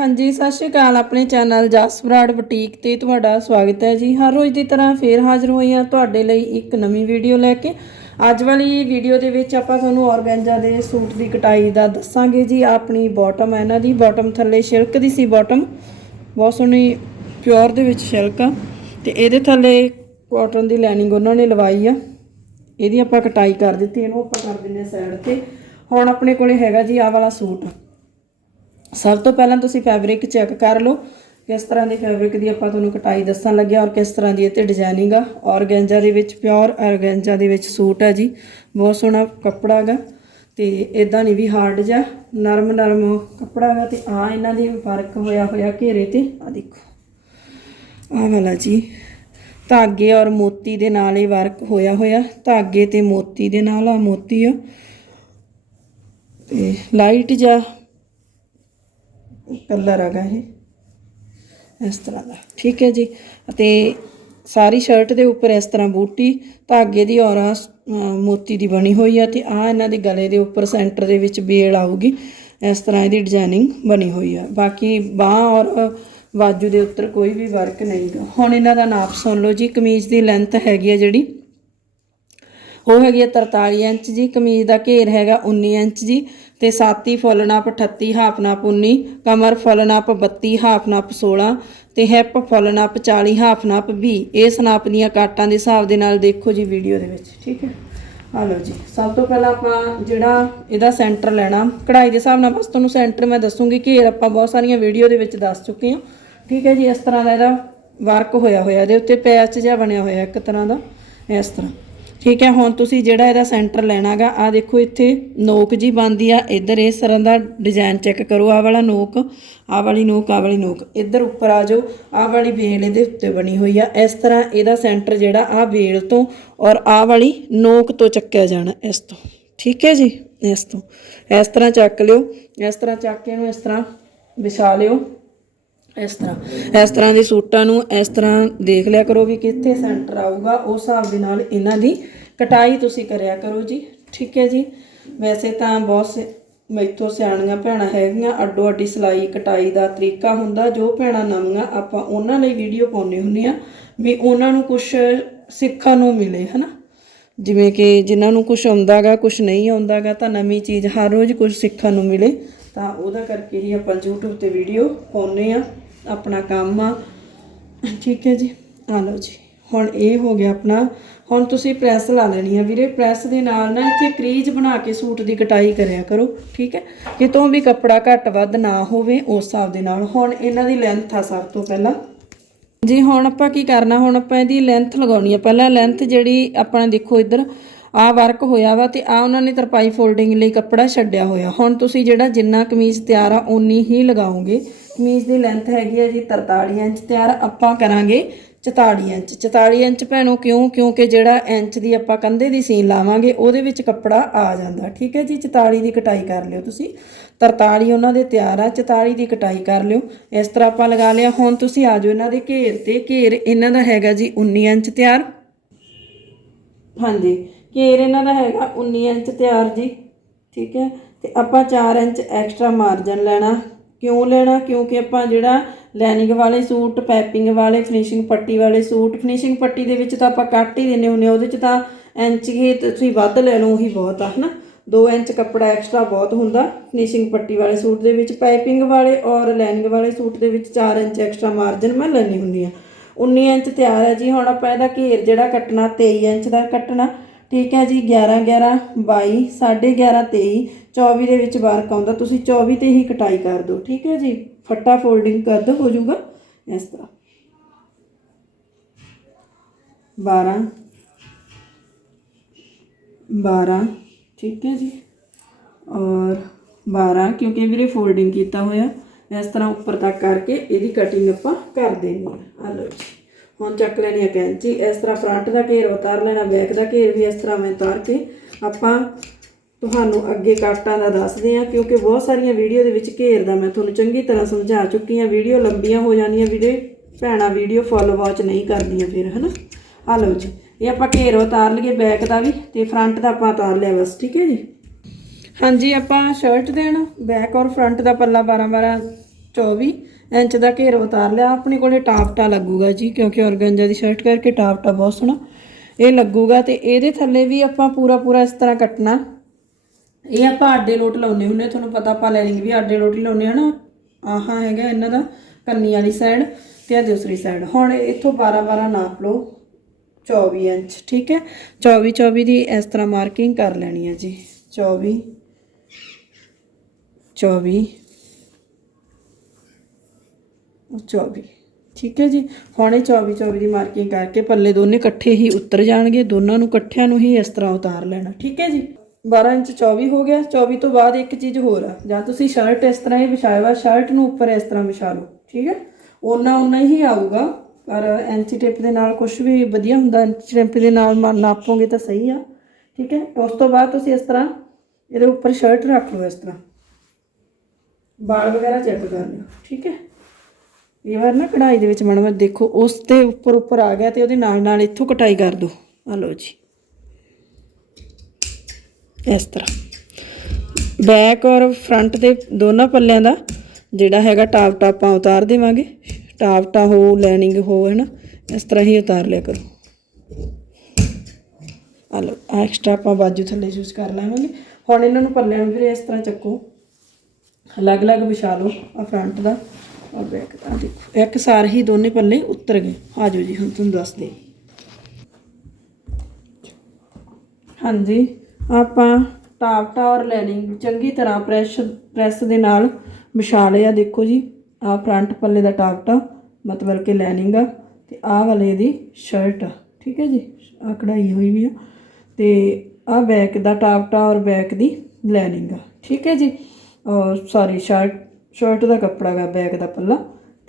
ਹਾਂਜੀ, ਸਤਿ ਸ਼੍ਰੀ ਅਕਾਲ ਆਪਣੇ ਚੈਨਲ ਜਸਬਰਾੜ ਬੁਟੀਕ ਤੇ ਤੁਹਾਡਾ ਸਵਾਗਤ ਹੈ ਜੀ। ਹਰ ਰੋਜ਼ ਦੀ ਤਰ੍ਹਾਂ ਫੇਰ ਹਾਜ਼ਰ ਹੋਈ ਹਾਂ ਤੁਹਾਡੇ ਲਈ ਇੱਕ ਨਵੀਂ ਵੀਡੀਓ ਲੈ ਕੇ। ਅੱਜ ਵਾਲੀ ਵੀਡੀਓ ਦੇ ਵਿੱਚ ਆਪਾਂ ਤੁਹਾਨੂੰ ਔਰਗੈਂਜਾ ਦੇ ਸੂਟ ਦੀ ਕਟਾਈ ਦਾ ਦੱਸਾਂਗੇ ਜੀ। ਆਪਣੀ ਬਾਟਮ ਹੈ ਇਹਨਾਂ ਦੀ। ਬਾਟਮ ਥੱਲੇ ਸ਼ਿਲਕ ਦੀ ਸੀ ਬਾਟਮ ਬਹੁਤ ਸੋਹਣੀ ਪਿਓਰ ਦੇ ਵਿੱਚ ਸ਼ਿਲਕ ਆ। ਤੇ ਇਹਦੇ ਥੱਲੇ ਕਾਟਨ ਦੀ ਲਾਈਨਿੰਗ ਉਹਨਾਂ ਨੇ ਲਵਾਈ ਆ। ਇਹਦੀ ਆਪਾਂ ਕਟਾਈ ਕਰ ਦਿੱਤੀ। ਇਹਨੂੰ ਆਪਾਂ ਕਰ ਦਿੰਨੇ ਸਾਈਡ ਤੇ। ਹੁਣ ਆਪਣੇ ਕੋਲੇ ਹੈਗਾ ਜੀ ਆਹ ਵਾਲਾ ਸੂਟ। ਸਭ ਤੋਂ ਪਹਿਲਾਂ ਤੁਸੀਂ ਫੈਬਰਿਕ ਚੈੱਕ ਕਰ ਲਓ ਕਿਸ ਤਰ੍ਹਾਂ ਦੀ ਫੈਬਰਿਕ ਦੀ ਆਪਾਂ ਤੁਹਾਨੂੰ ਕਟਾਈ ਦੱਸਣ ਲੱਗਿਆ ਔਰ ਕਿਸ ਤਰ੍ਹਾਂ ਦੀ ਇਹ ਤੇ ਡਿਜ਼ਾਈਨਿੰਗ ਆ। ਔਰਗੈਂਜਾ ਦੇ ਵਿੱਚ ਪਿਓਰ ਔਰਗੈਂਜਾ ਦੇ ਵਿੱਚ ਸੂਟ ਹੈ ਜੀ, ਬਹੁਤ ਸੋਹਣਾ ਕੱਪੜਾ ਹੈਗਾ ਤੇ ਇਦਾਂ ਨਹੀਂ ਵੀ ਹਾਰਡ ਜਿਹਾ, ਨਰਮ ਨਰਮ ਕੱਪੜਾ ਹੈਗਾ ਤੇ ਆ ਇਹਨਾਂ ਦੀ ਵਰਕ ਹੋਇਆ ਹੋਇਆ ਘੇਰੇ ਤੇ ਆ ਦੇਖੋ, ਆਹ ਵਾਲਾ ਜੀ, ਧਾਗੇ ਔਰ ਮੋਤੀ ਦੇ ਨਾਲ ਇਹ ਵਰਕ ਹੋਇਆ ਹੋਇਆ, ਧਾਗੇ ਤੇ ਮੋਤੀ ਦੇ ਨਾਲ ਆ ਮੋਤੀ ਆ। ਤੇ ਲਾਈਟ ਜਿਹਾ ਕਲਰ ਹੈਗਾ ਇਹ। ਇਸ ਤਰ੍ਹਾਂ ਦਾ। ਠੀਕ ਹੈ ਜੀ। ਅਤੇ ਸਾਰੀ ਸ਼ਰਟ ਦੇ ਉੱਪਰ ਇਸ ਤਰ੍ਹਾਂ ਬੂਟੀ ਧਾਗੇ ਦੀ ਔਰ ਆਹ, ਮੋਤੀ ਦੀ ਬਣੀ ਹੋਈ ਆ ਤੇ ਆ ਇਹਨਾਂ ਦੇ ਗਲੇ ਦੇ ਉੱਪਰ ਸੈਂਟਰ ਦੇ ਵਿੱਚ ਬੇਲ ਆਊਗੀ। ਇਸ ਤਰ੍ਹਾਂ ਇਹਦੀ ਡਿਜ਼ਾਈਨਿੰਗ ਬਣੀ ਹੋਈ ਆ। ਬਾਕੀ ਬਾਹ ਔਰ ਬਾਜੂ ਦੇ ਉੱਤਰ ਕੋਈ ਵੀ ਵਰਕ ਨਹੀਂਗਾ ਹੁਣ ਇਹਨਾਂ ਦਾ ਨਾਪ ਸੁਣ ਲਓ ਜੀ। ਕਮੀਜ਼ ਦੀ ਲੈਂਥ ਹੈਗੀ ਆ ਜਿਹੜੀ ਉਹ ਹੈਗੀ ਹੈ 43 ਇੰਚ ਜੀ, ਕਮੀਜ਼ ਦਾ ਘੇਰ ਹੈਗਾ 19 ਇੰਚ ਜੀ ਤੇ ਸਾਤੀ ਫੁੱਲ ਨਾਪ 38 ਹਾਫ ਨਾਪ 19 ਕਮਰ ਫੁੱਲ ਨਾਪ 32 ਹਾਫ ਨਾਪ 16 ਤੇ ਹਿੱਪ ਫੁੱਲ ਨਾਪ 40 ਹਾਫ ਨਾਪ 20 ਇਸ ਨਾਪ ਦੀਆਂ ਕਾਟਾਂ ਦੇ ਹਿਸਾਬ ਦੇ ਨਾਲ ਦੇਖੋ ਜੀ ਵੀਡੀਓ ਦੇ ਵਿੱਚ, ਠੀਕ ਹੈ? ਆ ਲਓ ਜੀ। ਸਭ ਤੋਂ ਪਹਿਲਾਂ ਆਪਾਂ ਜਿਹੜਾ ਇਹਦਾ ਸੈਂਟਰ ਲੈਣਾ, ਕਢਾਈ ਦੇ ਹਿਸਾਬ ਨਾਲ ਬਸ ਤੁਹਾਨੂੰ ਸੈਂਟਰ ਮੈਂ ਦੱਸੂਗੀ, ਘੇਰ ਆਪਾਂ ਬਹੁਤ ਸਾਰੀਆਂ ਵੀਡੀਓ ਦੇ ਵਿੱਚ ਦੱਸ ਚੁੱਕੇ ਹਾਂ, ਠੀਕ ਹੈ ਜੀ? ਇਸ ਤਰ੍ਹਾਂ ਦਾ ਇਹਦਾ ਵਰਕ ਹੋਇਆ ਹੋਇਆ, ਇਹਦੇ ਉੱਤੇ ਪੈਚ ਜਿਹਾ ਬਣਿਆ ਹੋਇਆ ਇੱਕ ਤਰ੍ਹਾਂ ਦਾ, ਇਸ ਤਰ੍ਹਾਂ। ਠੀਕ ਹੈ, ਹੁਣ ਤੁਸੀਂ ਜਿਹੜਾ ਇਹਦਾ ਸੈਂਟਰ ਲੈਣਾਗਾ ਆ ਦੇਖੋ ਇੱਥੇ ਨੋਕ ਜੀ ਬੰਦੀ ਆ, ਇੱਧਰ ਇਸ ਤਰ੍ਹਾਂ ਦਾ ਡਿਜ਼ਾਈਨ ਚੈੱਕ ਕਰੋ ਆ ਵਾਲਾ ਨੋਕ ਆ ਵਾਲੀ ਨੋਕ ਆ ਵਾਲੀ ਨੋਕ, ਇੱਧਰ ਉੱਪਰ ਆ ਜਾਓ ਆ ਵਾਲੀ ਵੇਲ ਇਹਦੇ ਉੱਤੇ ਬਣੀ ਹੋਈ ਆ, ਇਸ ਤਰ੍ਹਾਂ ਇਹਦਾ ਸੈਂਟਰ ਜਿਹੜਾ ਆ ਵੇਲ ਤੋਂ ਔਰ ਆ ਵਾਲੀ ਨੋਕ ਤੋਂ ਚੱਕਿਆ ਜਾਣਾ ਇਸ ਤੋਂ, ਠੀਕ ਹੈ ਜੀ, ਇਸ ਤੋਂ, ਇਸ ਤਰ੍ਹਾਂ ਚੱਕ ਲਿਓ, ਇਸ ਤਰ੍ਹਾਂ ਚੱਕ ਕੇ ਇਹਨੂੰ ਇਸ ਤਰ੍ਹਾਂ ਵਿਛਾ ਲਿਓ। ਇਸ ਤਰ੍ਹਾਂ। ਇਸ ਤਰ੍ਹਾਂ ਦੇ ਸੂਟਾਂ ਨੂੰ ਇਸ ਤਰ੍ਹਾਂ ਦੇਖ ਲਿਆ ਕਰੋ ਵੀ ਕਿੱਥੇ ਸੈਂਟਰ ਆਊਗਾ। ਉਸ ਹਿਸਾਬ ਦੇ ਨਾਲ ਇਹਨਾਂ ਦੀ ਕਟਾਈ ਤੁਸੀਂ ਕਰਿਆ ਕਰੋ ਜੀ। ਠੀਕ ਹੈ ਜੀ? ਵੈਸੇ ਤਾਂ ਬਹੁਤ ਸੇ ਮੈਥੋਂ ਸਿਆਣੀਆਂ ਭੈਣਾਂ ਹੈਗੀਆਂ। ਅੱਡੋ ਅੱਡੀ ਸਿਲਾਈ ਕਟਾਈ ਦਾ ਤਰੀਕਾ ਹੁੰਦਾ। ਜੋ ਭੈਣਾਂ ਨਵੀਆਂ ਆਪਾਂ ਉਹਨਾਂ ਲਈ ਵੀਡੀਓ ਪਾਉਂਦੇ ਹੁੰਦੇ ਆ ਵੀ ਉਹਨਾਂ ਨੂੰ ਕੁਝ ਸਿੱਖਣ ਨੂੰ ਮਿਲੇ, ਹਨਾ? ਜਿਵੇਂ ਕਿ ਜਿਨ੍ਹਾਂ ਨੂੰ ਕੁਝ ਆਉਂਦਾਗਾ ਕੁਝ ਨਹੀਂ ਆਉਂਦਾਗਾ, ਤਾਂ ਨਵੀਂ ਚੀਜ਼ ਹਰ ਰੋਜ਼ ਕੁਝ ਸਿੱਖਣ ਨੂੰ ਮਿਲੇ। ਤਾਂ ਉਹਦਾ ਕਰਕੇ ਹੀ ਆਪਾਂ YouTube ਤੇ ਵੀਡੀਓ ਪਾਉਂਦੇ ਆ ਆਪਣਾ ਕੰਮ ਆ। ਠੀਕ ਹੈ ਜੀ। ਆ ਲਓ ਜੀ। ਹੁਣ ਇਹ ਹੋ ਗਿਆ ਆਪਣਾ। ਹੁਣ ਤੁਸੀਂ ਪ੍ਰੈਸ ਲਾ ਲੈਣੀ ਆ। ਵੀਰੇ, ਪ੍ਰੈਸ ਦੇ ਨਾਲ ਨਾ ਇੱਥੇ ਕਰੀਜ ਬਣਾ ਕੇ ਸੂਟ ਦੀ ਕਟਾਈ ਕਰਿਆ ਕਰੋ। ਠੀਕ ਹੈ। ਕਿਤੋਂ ਵੀ ਕੱਪੜਾ ਘੱਟ ਵੱਧ ਨਾ ਹੋਵੇ, ਉਸ ਹਿਸਾਬ ਦੇ ਨਾਲ। ਹੁਣ ਇਹਨਾਂ ਦੀ ਲੈਂਥ ਆ ਸਭ ਤੋਂ ਪਹਿਲਾਂ। ਜੀ, ਹੁਣ ਆਪਾਂ ਕੀ ਕਰਨਾ? ਹੁਣ ਆਪਾਂ ਇਹਦੀ ਲੈਂਥ ਲਗਾਉਣੀ ਆ। ਪਹਿਲਾਂ ਲੈਂਥ ਜਿਹੜੀ ਆਪਣਾ ਦੇਖੋ ਇੱਧਰ ਆ ਵਰਕ ਹੋਇਆ ਵਾ ਤੇ ਆ ਉਹਨਾਂ ਨੇ ਤਰਪਾਈ ਫੋਲਡਿੰਗ ਲਈ ਕੱਪੜਾ ਛੱਡਿਆ ਹੋਇਆ। ਹੁਣ ਤੁਸੀਂ ਜਿਹੜਾ ਜਿੰਨਾ ਕਮੀਜ਼ ਤਿਆਰ ਆ, ਓਨੀ ਹੀ ਲਗਾਓਗੇ। ਕਮੀਜ਼ ਦੀ ਲੈਂਥ ਹੈਗੀ ਹੈ ਜੀ 43 ਇੰਚ ਤਿਆਰ ਆਪਾਂ ਕਰਾਂਗੇ 44 ਇੰਚ। 44 ਇੰਚ ਭੈਣੋ ਕਿਉਂ? ਕਿਉਂਕਿ ਜਿਹੜਾ ਇੰਚ ਦੀ ਆਪਾਂ ਕੰਧੇ ਦੀ ਸੀਨ ਲਾਵਾਂਗੇ, ਉਹਦੇ ਵਿੱਚ ਕੱਪੜਾ ਆ ਜਾਂਦਾ। ਠੀਕ ਹੈ ਜੀ? 44 ਦੀ ਕਟਾਈ ਕਰ ਲਿਓ ਤੁਸੀਂ। 43 ਉਹਨਾਂ ਦੇ ਤਿਆਰ ਆ 44 ਦੀ ਕਟਾਈ ਕਰ ਲਿਓ। ਇਸ ਤਰ੍ਹਾਂ ਆਪਾਂ ਲਗਾ ਲਿਆ। ਹੁਣ ਤੁਸੀਂ ਆ ਜਾਓ ਇਹਨਾਂ ਦੇ ਘੇਰ ਤੇ। ਘੇਰ ਇਹਨਾਂ ਦਾ ਹੈਗਾ ਜੀ 19 ਇੰਚ ਤਿਆਰ। ਹਾਂਜੀ। ਘੇਰ ਇਹਨਾਂ ਦਾ ਹੈਗਾ 19 ਇੰਚ ਤਿਆਰ ਜੀ, ਠੀਕ ਹੈ? ਤੇ ਆਪਾਂ 4 ਇੰਚ ਐਕਸਟਰਾ ਮਾਰਜਨ ਲੈਣਾ। ਕਿਉਂ ਲੈਣਾ? ਕਿਉਂਕਿ ਆਪਾਂ ਜਿਹੜਾ ਲੈਨਿੰਗ ਵਾਲੇ ਸੂਟ ਪੈਪਿੰਗ ਵਾਲੇ ਫਿਨਿਸ਼ਿੰਗ ਪੱਟੀ ਵਾਲੇ ਸੂਟ ਫਿਨਿਸ਼ਿੰਗ ਪੱਟੀ ਦੇ ਵਿੱਚ ਤਾਂ ਆਪਾਂ ਕੱਟ ਹੀ ਦਿੰਨੇ ਹੁੰਨੇ ਉਹਦੇ 'ਚ ਤਾਂ ਇੰਚ ਹੀ ਤੁਸੀਂ ਵੱਧ ਲੈ ਲਓ, ਉਹੀ ਬਹੁਤ ਆ, ਹਨਾ? 2 ਇੰਚ ਕੱਪੜਾ ਐਕਸਟਰਾ ਬਹੁਤ ਹੁੰਦਾ ਫਿਨਿਸ਼ਿੰਗ ਪੱਟੀ ਵਾਲੇ ਸੂਟ ਦੇ ਵਿੱਚ। ਪਾਈਪਿੰਗ ਵਾਲੇ ਔਰ ਲੈਨਿੰਗ ਵਾਲੇ ਸੂਟ ਦੇ ਵਿੱਚ 4 ਇੰਚ ਐਕਸਟਰਾ ਮਾਰਜਨ ਮੈਂ ਲੈਣੀ ਹੁੰਦੀ ਆ 19 ਇੰਚ ਤਿਆਰ ਹੈ ਜੀ, ਹੁਣ ਆਪਾਂ ਇਹਦਾ ਘੇਰ ਜਿਹੜਾ ਕੱਟਣਾ 23 ਇੰਚ ਦਾ ਕੱਟਣਾ। ਠੀਕ ਹੈ ਜੀ 11 11 22 11.5 23 24 ਦੇ ਵਿੱਚ ਵਰਕ ਆਉਂਦਾ ਤੁਸੀਂ 24 ਤੇ ਹੀ ਕਟਾਈ ਕਰ ਦਿਓ, ਠੀਕ ਹੈ ਜੀ? ਫੱਟਾ ਫੋਲਡਿੰਗ ਕਰ ਦੋ ਹੋ ਜਾਊਗਾ ਇਸ ਤਰ੍ਹਾਂ। 12 12 ਠੀਕ ਹੈ ਜੀ? ਔਰ 12 ਕਿਉਂਕਿ ਵੀਰੇ ਫੋਲਡਿੰਗ ਕੀਤਾ ਹੋਇਆ, ਇਸ ਤਰ੍ਹਾਂ ਉੱਪਰ ਤੱਕ ਕਰਕੇ ਇਹਦੀ ਕਟਿੰਗ ਆਪਾਂ ਕਰ ਦੇਣੀ ਆ ਆ ਲਓ ਜੀ। ਹੁਣ ਚੱਕ ਲੈਣੀ ਹੈ ਕੈਂਚੀ, ਇਸ ਤਰ੍ਹਾਂ ਫਰੰਟ ਦਾ ਘੇਰ ਉਤਾਰ ਲੈਣਾ ਬੈਕ ਦਾ ਘੇਰ ਵੀ ਇਸ ਤਰ੍ਹਾਂ ਮੈਂ ਉਤਾਰ ਕੇ ਆਪਾਂ ਤੁਹਾਨੂੰ ਅੱਗੇ ਕਾਟਾਂ ਦਾ ਦੱਸਦੇ ਆ ਕਿਉਂਕਿ ਬਹੁਤ ਸਾਰੀਆਂ ਵੀਡੀਓ ਦੇ ਵਿੱਚ ਘੇਰ ਦਾ ਮੈਂ ਤੁਹਾਨੂੰ ਚੰਗੀ ਤਰ੍ਹਾਂ ਸਮਝਾ ਚੁੱਕੀ ਆ ਵੀਡੀਓ ਲੰਬੀਆਂ ਹੋ ਜਾਣੀਆਂ ਵੀਡੀਓ ਭੈਣਾ ਵੀਡੀਓ ਫੁੱਲ ਵਾਚ ਨਹੀਂ ਕਰਦੀਆਂ ਫਿਰ, ਹਨਾ? ਆ ਲਓ ਜੀ, ਇਹ ਆਪਾਂ ਘੇਰ ਉਤਾਰ ਲਈਏ ਬੈਕ ਦਾ ਵੀ ਤੇ ਫਰੰਟ ਦਾ ਆਪਾਂ ਉਤਾਰ ਲਿਆ ਬਸ, ਠੀਕ ਹੈ ਜੀ? ਹਾਂਜੀ, ਆਪਾਂ ਸ਼ਰਟ ਦੇਣ ਬੈਕ ਔਰ ਫਰੰਟ ਦਾ ਪੱਲਾ 12 12 24 ਇੰਚ ਦਾ ਘੇਰਾ ਉਤਾਰ ਲਿਆ। ਆਪਣੇ ਕੋਲੇ ਟਾਪਟਾ ਲੱਗੂਗਾ ਜੀ, ਕਿਉਂਕਿ ਔਰਗੰਜਾ ਦੀ ਸ਼ਰਟ ਕਰਕੇ ਟਾਪਟਾ ਬਹੁਤ ਸੋਹਣਾ। ਇਹ ਲੱਗੂਗਾ ਤੇ ਇਹਦੇ ਥੱਲੇ ਵੀ ਆਪਾਂ ਪੂਰਾ ਪੂਰਾ ਇਸ ਤਰ੍ਹਾਂ ਕੱਟਣਾ। ਇਹ ਆਪਾਂ ਆਡੇ ਲੋਟ ਲਾਉਨੇ ਹੁੰਨੇ ਤੁਹਾਨੂੰ ਪਤਾ ਆਪਾਂ ਲਾਈਨਿੰਗ ਵੀ ਆਡੇ ਲੋਟ ਹੀ ਲਾਉਨੇ ਆ ਨਾ। ਆਹਾਂ ਹੈਗਾ ਇਹਨਾਂ ਦਾ ਕੰਨੀ ਵਾਲੀ ਸਾਈਡ ਤੇ ਆ ਦੂਸਰੀ ਸਾਈਡ ਹੁਣ ਇੱਥੋਂ 12 12 ਨਾਪ ਲਓ 24 ਇੰਚ, ਠੀਕ ਹੈ? 24 24 ਦੀ ਇਸ ਤਰ੍ਹਾਂ ਮਾਰਕਿੰਗ ਕਰ ਲੈਣੀ ਹੈ ਜੀ। 24 24 24 ਠੀਕ ਹੈ ਜੀ? ਹੁਣ ਇਹ 24 24 ਦੀ ਮਾਰਕਿੰਗ ਕਰਕੇ ਪੱਲੇ ਦੋਨੇ ਇਕੱਠੇ ਹੀ ਉਤਰ ਜਾਣਗੇ। ਦੋਨਾਂ ਨੂੰ ਇਕੱਠਿਆਂ ਨੂੰ ਹੀ ਇਸ ਤਰ੍ਹਾਂ ਉਤਾਰ ਲੈਣਾ। ਠੀਕ ਹੈ ਜੀ? 12 ਇੰਚ 24 ਹੋ ਗਿਆ। 24 ਤੋਂ ਬਾਅਦ ਇੱਕ ਚੀਜ਼ ਹੋਰ ਆ। ਜਾਂ ਤੁਸੀਂ ਸ਼ਰਟ ਇਸ ਤਰ੍ਹਾਂ ਹੀ ਵਿਛਾਇਆ ਵਾ। ਸ਼ਰਟ ਨੂੰ ਉੱਪਰ ਇਸ ਤਰ੍ਹਾਂ ਵਿਛਾ ਲਓ। ਠੀਕ ਹੈ? ਉਹਨਾਂ ਉਹਨਾਂ ਹੀ ਆਊਗਾ। ਪਰ ਐਂਚੀ ਟੇਪ ਦੇ ਨਾਲ ਕੁਝ ਵੀ ਵਧੀਆ ਹੁੰਦਾ। ਐਂਚੀ ਟੇਪ ਦੇ ਨਾਲ ਮਾ- ਨਾਪੋਗੇ ਤਾਂ ਸਹੀ ਆ। ਠੀਕ ਹੈ? ਉਸ ਤੋਂ ਬਾਅਦ ਤੁਸੀਂ ਇਸ ਤਰ੍ਹਾਂ ਇਹਦੇ ਉੱਪਰ ਸ਼ਰਟ ਰੱਖ ਲਓ ਇਸ ਤਰ੍ਹਾਂ। ਬਾਲ ਵਗੈਰਾ ਚੈੱਕ ਕਰ ਲਿਓ। ਠੀਕ ਹੈ? ਇਹ ਵਾਰ ਨਾ ਕਢਾਈ ਦੇ ਵਿੱਚ ਮਣਵਾ ਦੇਖੋ, ਉਸ ਤੇ ਉੱਪਰ ਉੱਪਰ ਆ ਗਿਆ ਤੇ ਉਹਦੇ ਨਾਲ ਨਾਲ ਇੱਥੋਂ ਕਟਾਈ ਕਰ ਦਿਓ। ਆ ਲਓ ਜੀ। ਇਸ ਤਰ੍ਹਾਂ। ਬੈਕ ਔਰ ਫਰੰਟ ਦੇ ਦੋਨਾਂ ਪੱਲਿਆਂ ਦਾ ਜਿਹੜਾ ਹੈਗਾ ਟਾਪ ਟਾਪਾਂ ਉਤਾਰ ਦੇਵਾਂਗੇ। ਟਾਪ ਟਾ ਹੋ ਲੈਨਿੰਗ ਹੋ ਹੈ ਨਾ ਇਸ ਤਰ੍ਹਾਂ ਹੀ ਉਤਾਰ ਲਿਆ ਕਰੋ। ਆ ਲਓ ਐਕਸਟਰਾ ਆਪਾਂ ਬਾਜੂ ਥੱਲੇ ਯੂਜ਼ ਕਰ ਲਾਂਗੇ ਹੁਣ ਇਹਨਾਂ ਨੂੰ ਪੱਲਿਆਂ ਨੂੰ ਫਿਰ ਇਸ ਤਰ੍ਹਾਂ ਚੱਕੋ। ਅਲੱਗ-ਅਲੱਗ ਵਿਛਾ ਲਓ ਆ ਫਰੰਟ ਦਾ। ਔਰ ਬੈਕ ਦਾ ਦੇਖੋ। ਇੱਕ ਸਾਰ ਹੀ ਦੋਨੇ ਪੱਲੇ ਉਤਰ ਗਏ। ਆ ਜਾਓ ਜੀ, ਹੁਣ ਤੁਹਾਨੂੰ ਦੱਸਦੇ ਹਾਂਜੀ, ਆਪਾਂ ਟਾਪਟਾ ਔਰ ਲੈਨਿੰਗ ਚੰਗੀ ਤਰ੍ਹਾਂ ਪ੍ਰੈਸ ਪ੍ਰੈਸ ਦੇ ਨਾਲ ਵਿਛਾ ਲਿਆ। ਦੇਖੋ ਜੀ ਆ ਫਰੰਟ ਪੱਲੇ ਦਾ ਟਾਪਟਾ ਮਤਲਬ ਕਿ ਲੈਨਿੰਗ ਆ। ਤੇ ਆਹ ਵਾਲੇ ਦੀ ਸ਼ਰਟ ਆ। ਠੀਕ ਹੈ ਜੀ ਆ ਕਢਾਈ ਹੋਈ ਵੀ ਆ। ਤੇ ਆ ਬੈਕ ਦਾ ਟਾਪਟਾ ਔਰ ਬੈਕ ਦੀ ਲੈਨਿੰਗ ਆ। ਠੀਕ ਹੈ ਜੀ, ਔਰ ਸੌਰੀ ਸ਼ਰਟ ਸ਼ਰਟ ਦਾ ਕੱਪੜਾ ਗਾ ਬੈਕ ਦਾ ਪੱਲਾ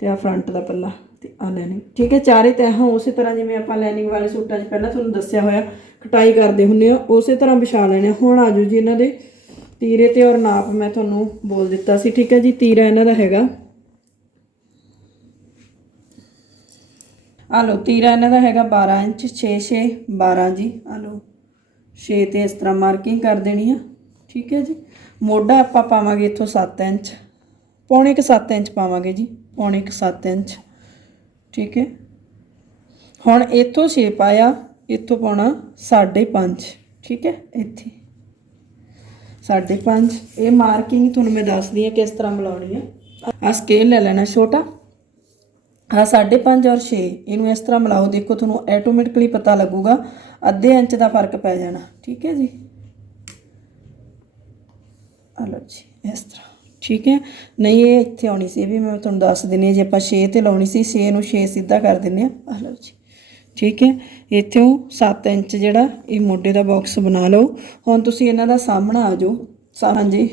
ਤੇ ਆ ਫਰੰਟ ਦਾ ਪੱਲਾ ਤੇ ਆ ਲੈਨਿੰਗ ਠੀਕ ਹੈ, ਚਾਰੇ ਤਹਾਂ ਉਸੇ ਤਰ੍ਹਾਂ ਜਿਵੇਂ ਆਪਾਂ ਲੈਨਿੰਗ ਵਾਲੇ ਸੂਟਾਂ 'ਚ ਪਹਿਲਾਂ ਤੁਹਾਨੂੰ ਦੱਸਿਆ ਹੋਇਆ, ਕਟਾਈ ਕਰਦੇ ਹੁੰਨੇ ਆ ਉਸੇ ਤਰ੍ਹਾਂ ਵਿਛਾ ਲੈਣੇ ਆ। ਹੁਣ ਆਜੋ ਜੀ ਇਹਨਾਂ ਦੇ ਤੀਰੇ ਤੇ ਔਰ ਨਾਪ ਮੈਂ ਤੁਹਾਨੂੰ ਬੋਲ ਦਿੱਤਾ ਸੀ, ਠੀਕ ਹੈ ਜੀ, ਤੀਰਾ ਇਹਨਾਂ ਦਾ ਹੈਗਾ। ਆ ਲਓ, ਤੀਰਾ ਇਹਨਾਂ ਦਾ ਹੈਗਾ 12 ਇੰਚ 6 6 12 ਜੀ। ਆ ਲਓ 6 ਤੇ ਇਸ ਤਰ੍ਹਾਂ ਮਾਰਕਿੰਗ ਕਰ ਦੇਣੀ ਆ, ਠੀਕ ਹੈ ਜੀ। ਮੋਢਾ ਆਪਾਂ ਪਾਵਾਂਗੇ ਇੱਥੋਂ 7 ਇੰਚ। ਪੌਣੇ ਕੁ 7 ਇੰਚ ਪਾਵਾਂਗੇ ਜੀ, ਪੌਣੇ ਕੁ 7 ਇੰਚ। ਠੀਕ ਹੈ? ਹੁਣ ਇੱਥੋਂ 6 ਪਾਇਆ ਇੱਥੋਂ ਪਾਉਣਾ 5.5 ਠੀਕ ਹੈ? ਇੱਥੇ। 5.5 ਇਹ ਮਾਰਕਿੰਗ ਤੁਹਾਨੂੰ ਮੈਂ ਦੱਸਦੀ ਹਾਂ ਕਿਸ ਤਰ੍ਹਾਂ ਮਿਲਾਉਣੀ ਹੈ ਆ ਸਕੇਲ ਲੈ ਲੈਣਾ ਛੋਟਾ। ਆ 5.5 ਔਰ 6 ਇਹਨੂੰ ਇਸ ਤਰ੍ਹਾਂ ਮਿਲਾਓ। ਦੇਖੋ ਤੁਹਾਨੂੰ ਆਟੋਮੈਟਿਕਲੀ ਪਤਾ ਲੱਗੂਗਾ, ਅੱਧੇ ਇੰਚ ਦਾ ਫ਼ਰਕ ਪੈ ਜਾਣਾ। ਠੀਕ ਹੈ ਜੀ? ਆ ਲਓ ਜੀ, ਇਸ ਤਰ੍ਹਾਂ। ਠੀਕ ਹੈ? ਨਹੀਂ, ਇਹ ਇੱਥੇ ਆਉਣੀ ਸੀ ਇਹ ਵੀ ਮੈਂ ਤੁਹਾਨੂੰ ਦੱਸ ਦਿੰਨੀ ਹਾਂ, ਜੇ ਆਪਾਂ 6 ਤੇ ਲਾਉਣੀ ਸੀ 6 ਨੂੰ 6 ਸਿੱਧਾ ਕਰ ਦਿੰਨੇ ਆ ਆ ਲਓ ਜੀ। ਠੀਕ ਹੈ? ਇੱਥੋਂ 7 ਇੰਚ ਜਿਹੜਾ ਇਹ ਮੋਢੇ ਦਾ ਬਾਕਸ ਬਣਾ ਲਓ। ਹੁਣ ਤੁਸੀਂ ਇਹਨਾਂ ਦਾ ਸਾਹਮਣਾ ਆ ਜਾਓ। ਹਾਂਜੀ।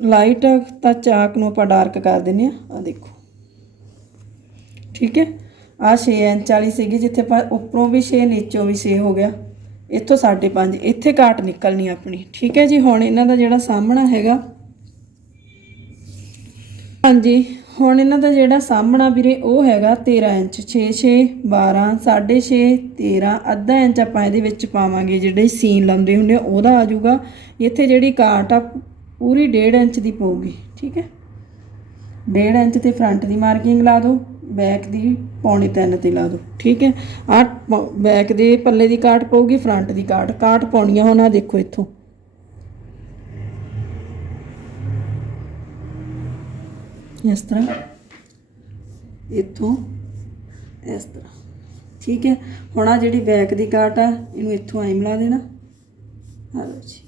ਲਾਈਟ ਤਾਂ ਚਾਕ ਨੂੰ ਆਪਾਂ ਡਾਰਕ ਕਰ ਦਿੰਨੇ ਆ ਆ ਦੇਖੋ। ਠੀਕ ਹੈ? ਆ 6 ਇੰਚ ਵਾਲੀ ਸੀਗੀ, ਜਿੱਥੇ ਆਪਾਂ ਉੱਪਰੋਂ ਵੀ 6 ਨੀਚੋਂ ਵੀ 6 ਹੋ ਗਿਆ। ਇੱਥੋਂ 5.5 ਇੱਥੇ ਕਾਟ ਨਿਕਲਣੀ ਆਪਣੀ। ਠੀਕ ਹੈ ਜੀ? ਹੁਣ ਇਹਨਾਂ ਦਾ ਜਿਹੜਾ ਸਾਹਮਣਾ ਹੈਗਾ ਹਾਂਜੀ, ਹੁਣ ਇਹਨਾਂ ਦਾ ਜਿਹੜਾ ਸਾਹਮਣਾ ਵੀਰੇ ਉਹ ਹੈਗਾ 13 ਇੰਚ 6 6 12 6.5 13 ਅੱਧਾ ਇੰਚ ਆਪਾਂ ਇਹਦੇ ਵਿੱਚ ਪਾਵਾਂਗੇ ਜਿਹੜੇ ਸੀਨ ਲਾਉਂਦੇ ਹੁੰਦੇ ਆ, ਉਹਦਾ ਆ ਜਾਊਗਾ। ਇੱਥੇ ਜਿਹੜੀ ਕਾਟ ਆ, ਪੂਰੀ 1.5 ਇੰਚ ਦੀ ਪਊਗੀ, ਠੀਕ ਹੈ? 1.5 ਇੰਚ ਤੇ ਫਰੰਟ ਦੀ ਮਾਰਕਿੰਗ ਲਾ ਦਿਓ, ਬੈਕ ਦੀ ਪੌਣੇ 3 ਤੇ ਲਾ ਦਿਓ, ਠੀਕ ਹੈ? ਆ ਬੈਕ ਦੇ ਪੱਲੇ ਦੀ ਕਾਟ ਪਊਗੀ, ਫਰੰਟ ਦੀ ਕਾਟ ਕਾਟ ਪਾਉਣੀ ਆ ਹੁਣ ਆ ਦੇਖੋ ਇੱਥੋਂ। ਇਸ ਤਰ੍ਹਾਂ ਇੱਥੋਂ ਇਸ ਤਰ੍ਹਾਂ ਠੀਕ ਹੈ, ਹੁਣ ਆ ਜਿਹੜੀ ਬੈਕ ਦੀ ਕਾਟ ਆ, ਇਹਨੂੰ ਇੱਥੋਂ ਐਂ ਮਿਲਾ ਦੇਣਾ। ਆ ਲਓ ਜੀ,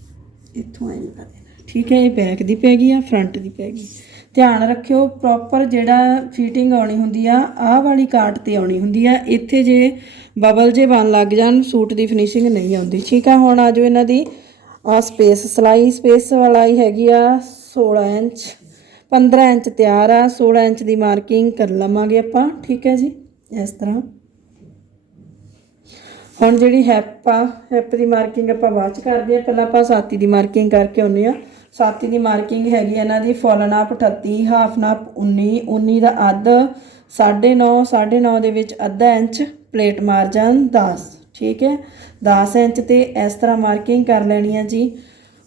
ਇੱਥੋਂ ਐਂ ਮਿਲਾ ਦੇਣਾ। ਠੀਕ ਹੈ, ਇਹ ਬੈਕ ਦੀ ਪੈ ਗਈ ਆ ਫਰੰਟ ਦੀ ਪੈ ਗਈ। ਧਿਆਨ ਰੱਖਿਓ ਪ੍ਰੋਪਰ ਜਿਹੜਾ ਫਿਟਿੰਗ ਆਉਣੀ ਹੁੰਦੀ ਆ, ਆਹ ਵਾਲੀ ਕਾਟ ਤੇ ਆਉਣੀ ਹੁੰਦੀ ਆ। ਇੱਥੇ ਜੇ ਬਬਲ ਜੇ ਬਣ ਲੱਗ ਜਾਣ, ਸੂਟ ਦੀ ਫਿਨਿਸ਼ਿੰਗ ਨਹੀਂ ਆਉਂਦੀ। ਠੀਕ ਆ, ਹੁਣ ਆਜੋ ਇਹਨਾਂ ਦੀ। ਆ ਸਪੇਸ ਸਲਾਈ ਸਪੇਸ ਵਾਲਾ ਹੀ ਹੈਗੀ ਆ 16 ਇੰਚ। 15 ਇੰਚ ਤਿਆਰ ਆ 16 ਇੰਚ ਦੀ ਮਾਰਕਿੰਗ ਕਰ ਲਵਾਂਗੇ ਆਪਾਂ, ਠੀਕ ਹੈ ਜੀ? ਇਸ ਤਰ੍ਹਾਂ। ਹੁਣ ਜਿਹੜੀ ਹੈਪ ਆ, ਹੈਪ ਦੀ ਮਾਰਕਿੰਗ ਆਪਾਂ ਬਾਅਦ ਚ ਕਰਦੇ ਆ ਪਹਿਲਾਂ ਆਪਾਂ ਸਾਤੀ ਦੀ ਮਾਰਕਿੰਗ ਕਰਕੇ ਆਉਂਦੇ ਆ ਸਾਤੀ ਦੀ ਮਾਰਕਿੰਗ ਹੈਗੀ ਇਹਨਾਂ ਦੀ ਫੁੱਲ ਨਾਪ 38 ਹਾਫ ਨਾਪ 19 19 ਦਾ ਅੱਧ 9.5 9.5 ਦੇ ਵਿੱਚ ਅੱਧਾ ਇੰਚ ਪਲੇਟ ਮਾਰਜਨ 10 ਠੀਕ ਹੈ? 10 ਇੰਚ ਤੇ ਇਸ ਤਰ੍ਹਾਂ ਮਾਰਕਿੰਗ ਕਰ ਲੈਣੀ ਹੈ ਜੀ।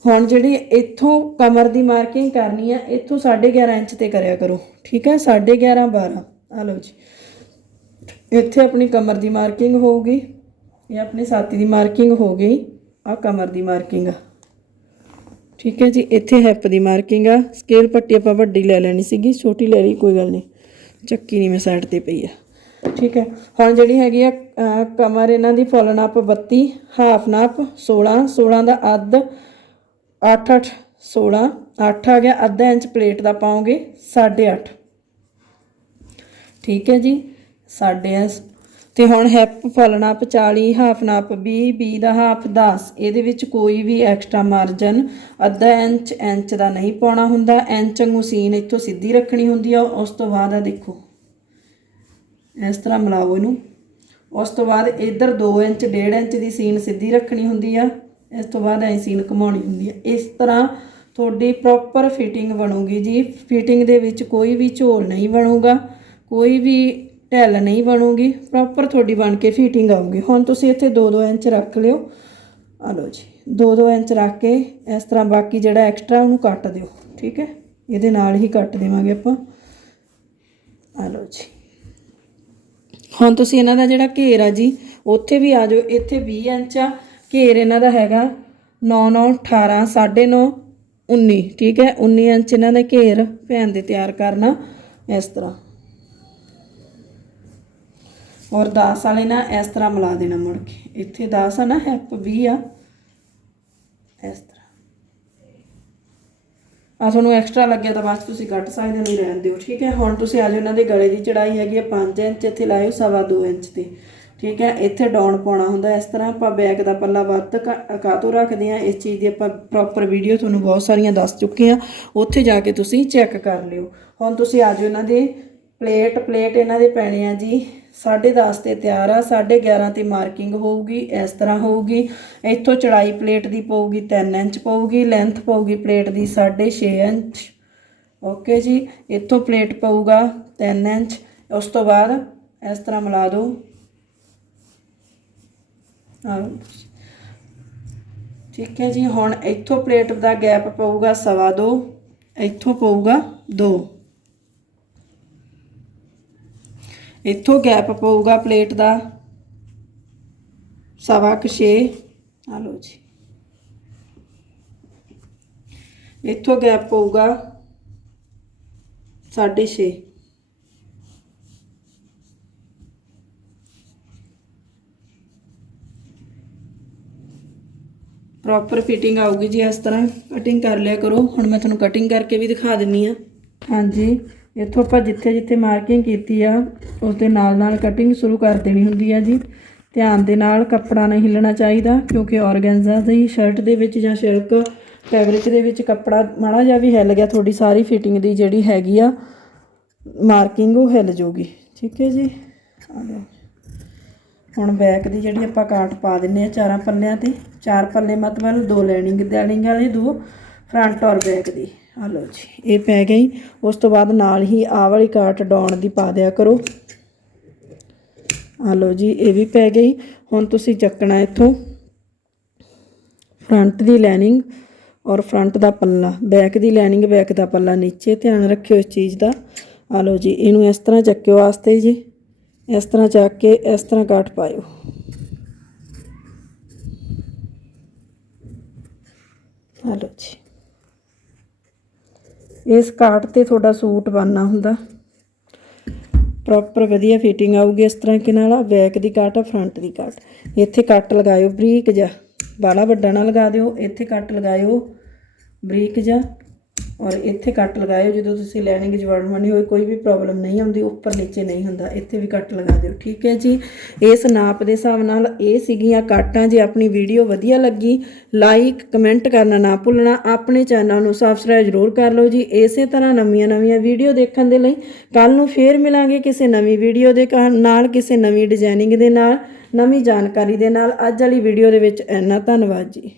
ਹੁਣ ਜਿਹੜੀ ਇੱਥੋਂ ਕਮਰ ਦੀ ਮਾਰਕਿੰਗ ਕਰਨੀ ਆ, ਇੱਥੋਂ 11.5 ਇੰਚ ਤੇ ਕਰਿਆ ਕਰੋ। ਠੀਕ ਹੈ 11.5 12 ਆ ਲਓ ਜੀ। ਇੱਥੇ ਆਪਣੀ ਕਮਰ ਦੀ ਮਾਰਕਿੰਗ ਹੋਊਗੀ। ਇਹ ਆਪਣੇ ਸਾਥੀ ਦੀ ਮਾਰਕਿੰਗ ਹੋ ਗਈ। ਆ ਕਮਰ ਦੀ ਮਾਰਕਿੰਗ ਆ। ਠੀਕ ਹੈ ਜੀ? ਇੱਥੇ ਹੈਪ ਦੀ ਮਾਰਕਿੰਗ ਆ। ਸਕੇਲ ਪੱਟੀ ਆਪਾਂ ਵੱਡੀ ਲੈ ਲੈਣੀ ਸੀਗੀ। ਛੋਟੀ ਲੈ ਲਈ, ਕੋਈ ਗੱਲ ਨਹੀਂ। ਚੱਕੀ ਨਹੀਂ ਮੈਂ ਸਾਈਡ ਤੇ ਪਈ ਆ। ਠੀਕ ਹੈ ਹੁਣ ਜਿਹੜੀ ਹੈਗੀ ਆ ਕਮਰ, ਇਹਨਾਂ ਦੀ ਫੁੱਲ ਨਾਪ 32 ਹਾਫ ਨਾਪ 16 16 ਦਾ ਅੱਧ 8 8 16 8 ਆ ਗਿਆ, ਅੱਧਾ ਇੰਚ ਪਲੇਟ ਦਾ ਪਾਉਂਗੇ 8.5 ਠੀਕ ਹੈ ਜੀ 8.5 ਤੇ ਹੁਣ ਹੈਪ ਫੁੱਲ ਨਾਪ 40 ਹਾਫ ਨਾਪ 20 20 ਦਾ ਹਾਫ 10 ਇਹਦੇ ਵਿੱਚ ਕੋਈ ਵੀ ਐਕਸਟਰਾ ਮਾਰਜਨ ਅੱਧਾ ਇੰਚ ਇੰਚ ਦਾ ਨਹੀਂ ਪਾਉਣਾ ਹੁੰਦਾ। ਇੰਚ ਵਾਂਗੂ ਸੀਨ ਇੱਥੋਂ ਸਿੱਧੀ ਰੱਖਣੀ ਹੁੰਦੀ ਆ, ਉਸ ਤੋਂ ਬਾਅਦ ਆ ਦੇਖੋ। ਇਸ ਤਰ੍ਹਾਂ ਮਿਲਾਓ ਇਹਨੂੰ। ਉਸ ਤੋਂ ਬਾਅਦ ਇੱਧਰ 2 ਇੰਚ 1.5 ਇੰਚ ਦੀ ਸੀਨ ਸਿੱਧੀ ਰੱਖਣੀ ਹੁੰਦੀ ਆ। ਇਸ ਤੋਂ ਬਾਅਦ ਐ ਸੀਨ ਘੁਮਾਉਣੀ ਹੁੰਦੀ ਹੈ ਇਸ ਤਰ੍ਹਾਂ ਤੁਹਾਡੀ ਪ੍ਰੋਪਰ ਫਿਟਿੰਗ ਬਣੂਗੀ ਜੀ। ਫਿਟਿੰਗ ਦੇ ਵਿੱਚ ਕੋਈ ਵੀ ਝੋਲ ਨਹੀਂ ਬਣੂਗਾ, ਕੋਈ ਵੀ ਢਿੱਲ ਨਹੀਂ ਬਣੂਗੀ। ਪ੍ਰੋਪਰ ਤੁਹਾਡੀ ਬਣ ਕੇ ਫਿਟਿੰਗ ਆਊਗੀ। ਹੁਣ ਤੁਸੀਂ ਇੱਥੇ 2-2 ਇੰਚ ਰੱਖ ਲਿਓ। ਆ ਲਓ ਜੀ। 2-2 ਇੰਚ ਰੱਖ ਕੇ ਇਸ ਤਰ੍ਹਾਂ ਬਾਕੀ ਜਿਹੜਾ ਐਕਸਟਰਾ ਉਹਨੂੰ ਕੱਟ ਦਿਓ। ਠੀਕ ਹੈ? ਇਹਦੇ ਨਾਲ ਹੀ ਕੱਟ ਦੇਵਾਂਗੇ ਆਪਾਂ। ਆ ਲਓ ਜੀ। ਹੁਣ ਤੁਸੀਂ ਇਹਨਾਂ ਦਾ ਜਿਹੜਾ ਘੇਰ ਆ ਜੀ, ਉੱਥੇ ਵੀ ਆ ਜਾਓ। ਇੱਥੇ 20 ਇੰਚ ਆ। ਘੇਰ ਇਹਨਾਂ ਦਾ ਹੈਗਾ 9 9 18 9.5 19 ਠੀਕ ਹੈ? 19 ਇੰਚ ਇਹਨਾਂ ਦਾ ਘੇਰ ਭੈਣ ਦੇ ਤਿਆਰ ਕਰਨਾ ਇਸ ਤਰ੍ਹਾਂ। ਔਰ 10 ਵਾਲੇ ਨਾ ਇਸ ਤਰ੍ਹਾਂ ਮਿਲਾ ਦੇਣਾ ਮੁੜ ਕੇ। ਇੱਥੇ 10 ਆ ਨਾ ਹੈਪ 20 ਆ। ਇਸ ਤਰ੍ਹਾਂ। ਆ ਤੁਹਾਨੂੰ ਐਕਸਟਰਾ ਲੱਗਿਆ ਤਾਂ ਬਸ ਤੁਸੀਂ ਕੱਟ ਸਕਦੇ ਹੋ, ਨਹੀਂ ਰਹਿਣ ਦਿਓ, ਠੀਕ ਹੈ? ਹੁਣ ਤੁਸੀਂ ਆ ਜਾਓ, ਇਹਨਾਂ ਦੇ ਗਲੇ ਦੀ ਚੜਾਈ ਹੈਗੀ ਹੈ 5 ਇੰਚ, ਇੱਥੇ ਲਾਇਓ ਸਵਾ 2 ਇੰਚ ਤੇ। ਠੀਕ ਹੈ, ਇੱਥੇ ਡਾਊਨ ਪਾਉਣਾ ਹੁੰਦਾ ਇਸ ਤਰ੍ਹਾਂ ਆਪਾਂ ਬੈਕ ਦਾ ਪੱਲਾ ਵੱਧ ਕਾ- ਕਾਹਤੋਂ ਰੱਖਦੇ ਆ ਇਸ ਚੀਜ਼ ਦੀ ਆਪਾਂ ਪ੍ਰੋਪਰ ਵੀਡੀਓ ਤੁਹਾਨੂੰ ਬਹੁਤ ਸਾਰੀਆਂ ਦੱਸ ਚੁੱਕੇ ਆ ਉੱਥੇ ਜਾ ਕੇ ਤੁਸੀਂ ਚੈੱਕ ਕਰ ਲਿਓ। ਹੁਣ ਤੁਸੀਂ ਆ ਇਹਨਾਂ ਦੇ ਪਲੇਟ ਪਲੇਟ ਇਹਨਾਂ ਦੇ ਪੈਣੇ ਆ ਜੀ। 10.5 ਤੇ ਤਿਆਰ ਆ 11.5 ਤੇ ਮਾਰਕਿੰਗ ਹੋਊਗੀ, ਇਸ ਤਰ੍ਹਾਂ ਹੋਊਗੀ। ਇੱਥੋਂ ਚੜਾਈ ਪਲੇਟ ਦੀ ਪਊਗੀ 3 ਇੰਚ ਪਊਗੀ ਲੈਂਥ ਪਊਗੀ ਪਲੇਟ ਦੀ 6.5 ਇੰਚ। ਓਕੇ ਜੀ, ਇੱਥੋਂ ਪਲੇਟ ਪਊਗਾ 3 ਇੰਚ। ਉਸ ਤੋਂ ਬਾਅਦ ਇਸ ਤਰ੍ਹਾਂ ਮਿਲਾ ਦਿਓ। ਠੀਕ ਹੈ ਜੀ, ਹੁਣ ਇੱਥੋਂ ਪਲੇਟ ਦਾ ਗੈਪ ਪਊਗਾ ਸਵਾ ਦੋ, ਇੱਥੋਂ ਪਊਗਾ ਦੋ। ਇੱਥੋਂ ਗੈਪ ਪਊਗਾ ਪਲੇਟ ਦਾ ਸਵਾ ਕੁ ਛੇ। ਆ ਲਓ ਜੀ। ਇੱਥੋਂ ਗੈਪ ਪਊਗਾ 6.5 ਪ੍ਰੋਪਰ ਫਿਟਿੰਗ ਆਊਗੀ ਜੀ, ਇਸ ਤਰ੍ਹਾਂ ਕਟਿੰਗ ਕਰ ਲਿਆ ਕਰੋ। ਹੁਣ ਮੈਂ ਤੁਹਾਨੂੰ ਕਟਿੰਗ ਕਰਕੇ ਵੀ ਦਿਖਾ ਦਿੰਨੀ ਆ। ਹਾਂਜੀ, ਇੱਥੋਂ ਆਪਾਂ ਜਿੱਥੇ ਜਿੱਥੇ ਮਾਰਕਿੰਗ ਕੀਤੀ ਆ ਉਸ ਦੇ ਨਾਲ ਨਾਲ ਕਟਿੰਗ ਸ਼ੁਰੂ ਕਰ ਦੇਣੀ ਹੁੰਦੀ ਆ ਜੀ। ਧਿਆਨ ਦੇ ਨਾਲ ਕੱਪੜਾ ਨਹੀਂ ਹਿੱਲਣਾ ਚਾਹੀਦਾ, ਕਿਉਂਕਿ ਆਰਗੈਂਜ਼ਾ ਦੀ ਸ਼ਰਟ ਦੇ ਵਿੱਚ ਜਾਂ ਸਿਲਕ ਫੈਬਰਿਕ ਦੇ ਵਿੱਚ ਕੱਪੜਾ ਮਾੜਾ ਜਿਹਾ ਵੀ ਹਿੱਲ ਗਿਆ, ਤੁਹਾਡੀ ਸਾਰੀ ਫਿਟਿੰਗ ਦੀ ਜਿਹੜੀ ਹੈਗੀ ਆ ਮਾਰਕਿੰਗ ਉਹ ਹਿੱਲ ਜਾਊਗੀ। ਠੀਕ ਹੈ ਜੀ? ਆ ਲਓ। ਹੁਣ ਬੈਕ ਦੀ ਜਿਹੜੀ ਆਪਾਂ ਕਾਟ ਪਾ ਦਿੰਨੇ ਆ ਚਾਰਾਂ ਪੱਲਿਆਂ ਤੇ, ਚਾਰ ਪੱਲੇ ਮਤਲਬ ਦੋ ਲੈਣਿੰਗ ਦੇਣਿੰਗ ਵਾਲੇ, ਦੋ ਫਰੰਟ ਔਰ ਬੈਕ ਦੀ। ਆ ਲਓ ਜੀ, ਇਹ ਪੈ ਗਈ। ਉਸ ਤੋਂ ਬਾਅਦ ਨਾਲ ਹੀ ਆਹ ਵਾਲੀ ਕਾਟ ਡਾਉਣ ਦੀ ਪਾ ਦਿਆ ਕਰੋ। ਆ ਲਓ ਜੀ, ਇਹ ਵੀ ਪੈ ਗਈ। ਹੁਣ ਤੁਸੀਂ ਚੱਕਣਾ ਇੱਥੋਂ ਫਰੰਟ ਦੀ ਲੈਨਿੰਗ ਔਰ ਫਰੰਟ ਦਾ ਪੱਲਾ। ਬੈਕ ਦੀ ਲੈਨਿੰਗ ਬੈਕ ਦਾ ਪੱਲਾ। ਨੀਚੇ ਧਿਆਨ ਰੱਖਿਓ ਇਸ ਚੀਜ਼ ਦਾ। ਆ ਲਓ ਜੀ, ਇਹਨੂੰ ਇਸ ਤਰ੍ਹਾਂ ਚੱਕਿਓ ਵਾਸਤੇ ਜੀ। ਇਸ ਤਰ੍ਹਾਂ ਚੱਕ ਕੇ ਇਸ ਤਰ੍ਹਾਂ ਕੱਟ ਪਾਇਓ। ਆ ਜੀ। ਇਸ ਕਾਟ ਤੇ ਤੁਹਾਡਾ ਸੂਟ ਬਣਨਾ ਹੁੰਦਾ। ਪ੍ਰੋਪਰ ਵਧੀਆ ਫਿਟਿੰਗ ਆਊਗੀ ਇਸ ਤਰ੍ਹਾਂ ਕਿ ਨਾਲ ਬੈਕ ਦੀ ਕਾਟ, ਆ ਫਰੰਟ ਦੀ ਕਾਟ। ਇੱਥੇ ਕੱਟ ਲਗਾਇਓ ਬਰੀਕ ਜਿਹਾ। ਬਾਲਾ ਵੱਡਾ ਨਾ ਲਗਾ ਦਿਓ। ਇੱਥੇ ਕੱਟ ਲਗਾਇਓ ਬਰੀਕ ਜਿਹਾ। ਔਰ ਇੱਥੇ ਕੱਟ ਲਗਾਇਓ, ਜਦੋਂ ਤੁਸੀਂ ਲੈਣਿੰਗ ਜਵਾੜਨੀ ਹੋਏ ਕੋਈ ਵੀ ਪ੍ਰੋਬਲਮ ਨਹੀਂ ਆਉਂਦੀ, ਉੱਪਰ ਨੀਚੇ ਨਹੀਂ ਹੁੰਦਾ, ਇੱਥੇ ਵੀ ਕੱਟ ਲਗਾ ਦਿਓ, ਠੀਕ ਹੈ ਜੀ? ਇਸ ਨਾਪ ਦੇ ਹਿਸਾਬ ਨਾਲ ਇਹ ਸੀਗੀਆਂ ਕਾਟਾਂ, ਜੇ ਆਪਣੀ ਵੀਡੀਓ ਵਧੀਆ ਲੱਗੀ ਲਾਈਕ ਕਮੈਂਟ ਕਰਨਾ ਨਾ ਭੁੱਲਣਾ, ਆਪਣੇ ਚੈਨਲ ਨੂੰ ਸਬਸਕ੍ਰਾਈਬ ਜ਼ਰੂਰ ਕਰ ਲਓ ਜੀ। ਇਸੇ ਤਰ੍ਹਾਂ ਨਵੀਆਂ ਨਵੀਆਂ ਵੀਡੀਓ ਦੇਖਣ ਦੇ ਲਈ ਕੱਲ ਨੂੰ ਫੇਰ ਮਿਲਾਂਗੇ ਕਿਸੇ ਨਵੀਂ ਵੀਡੀਓ ਦੇ ਕਾ- ਨਾਲ ਕਿਸੇ ਨਵੀਂ ਡਿਜ਼ਾਈਨਿੰਗ ਦੇ ਨਾਲ, ਨਵੀਂ ਜਾਣਕਾਰੀ ਦੇ ਨਾਲ। ਅੱਜ ਵਾਲੀ ਵੀਡੀਓ ਦੇ ਵਿੱਚ ਇੰਨਾ, ਧੰਨਵਾਦ ਜੀ।